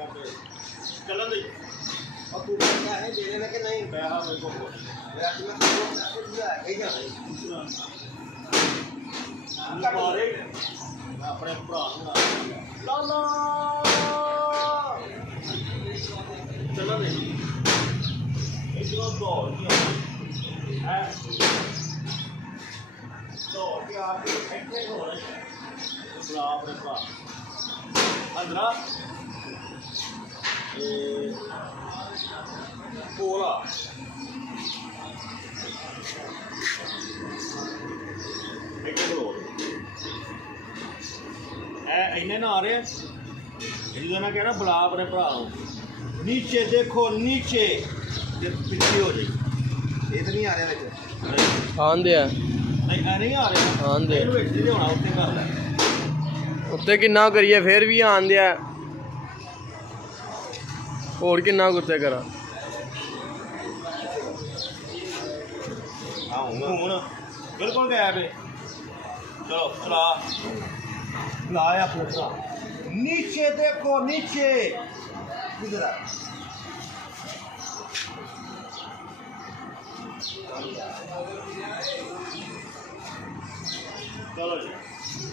चलन दे और तू पैसे दे देना कि नहीं पैसा मेरे को मारे अपने भरा लाला चलो नहीं इधर दौड़ है दौड़ के आप बैठे हो रहे बुला अपने भरा अंदरा कोला इन्ने ना आ रहे हैं ना कह रहा बुला अपने भरा नीचे देखो नीचे पिछली हो जाए ये तो नहीं आ रहा आंदे नहीं आ रहे आंदे होना उत्ते कर ले उत्ते किन्ना करिए फिर भी आंदे और किन्ना कुत्ते करा हूँ बिल्कुल गैप है चलो चला लाया पूछा नीचे देखो नीचे इधर चलो जी।